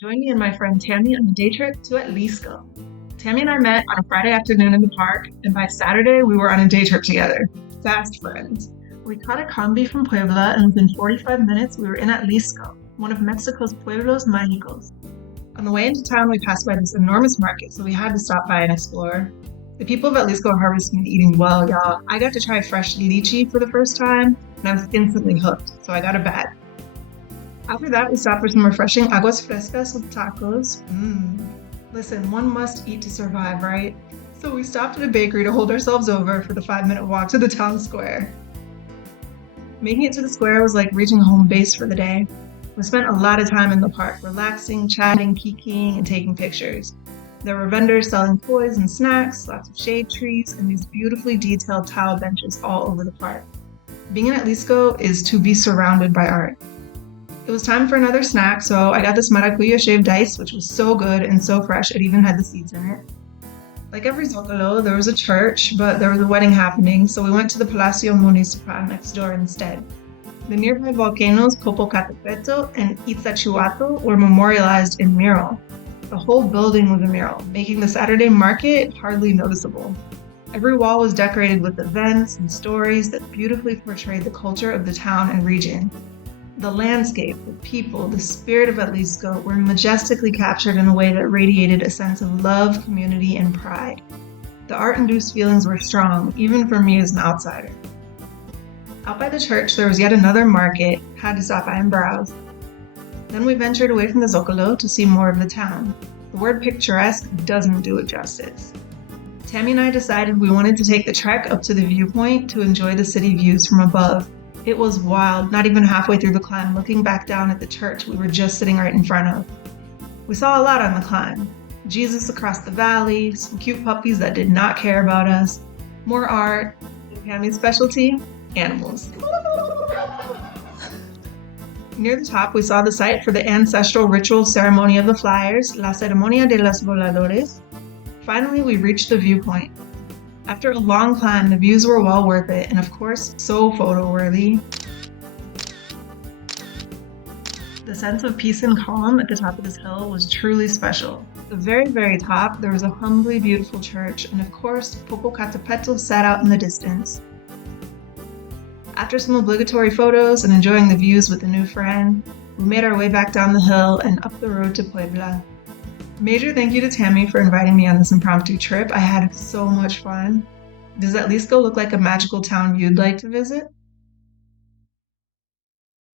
Join me and my friend Tammy on a day trip to Atlixco. Tammy and I met on a Friday afternoon in the park, and by Saturday we were on a day trip together. Fast friends. We caught a combi from Puebla, and within 45 minutes we were in Atlixco, one of Mexico's Pueblos Mágicos. On the way into town, we passed by this enormous market, so we had to stop by and explore. The people of Atlixco are harvesting and eating well, y'all. I got to try fresh lychee for the first time, and I was instantly hooked, so I got a bag. After that, we stopped for some refreshing aguas frescas with tacos. Listen, one must eat to survive, right? So we stopped at a bakery to hold ourselves over for the 5-minute walk to the town square. Making it to the square was like reaching home base for the day. We spent a lot of time in the park, relaxing, chatting, kikiing, and taking pictures. There were vendors selling toys and snacks, lots of shade trees, and these beautifully detailed tile benches all over the park. Being in Atlixco is to be surrounded by art. It was time for another snack, so I got this maracuya shaved ice, which was so good and so fresh it even had the seeds in it. Like every Zocalo, there was a church, but there was a wedding happening, so we went to the Palacio Municipal next door instead. The nearby volcanoes Popocatépetl and Iztaccíhuatl were memorialized in mural. The whole building was a mural, making the Saturday market hardly noticeable. Every wall was decorated with events and stories that beautifully portrayed the culture of the town and region. The landscape, the people, the spirit of Atlixco were majestically captured in a way that radiated a sense of love, community, and pride. The art-induced feelings were strong, even for me as an outsider. Out by the church, there was yet another market, had to stop by and browse. Then we ventured away from the Zocalo to see more of the town. The word picturesque doesn't do it justice. Tammy and I decided we wanted to take the trek up to the viewpoint to enjoy the city views from above. It was wild, not even halfway through the climb, looking back down at the church we were just sitting right in front of. We saw a lot on the climb. Jesus across the valley, some cute puppies that did not care about us, more art, and Tammy's specialty, animals. Near the top, we saw the site for the ancestral ritual ceremony of the flyers, La Ceremonia de los Voladores. Finally, we reached the viewpoint. After a long climb, the views were well worth it, and of course, so photo-worthy. The sense of peace and calm at the top of this hill was truly special. At the very, very top, there was a humbly beautiful church, and of course, Popocatépetl sat out in the distance. After some obligatory photos and enjoying the views with a new friend, we made our way back down the hill and up the road to Puebla. Major thank you to Tammy for inviting me on this impromptu trip. I had so much fun. Does Atlixco look like a magical town you'd like to visit?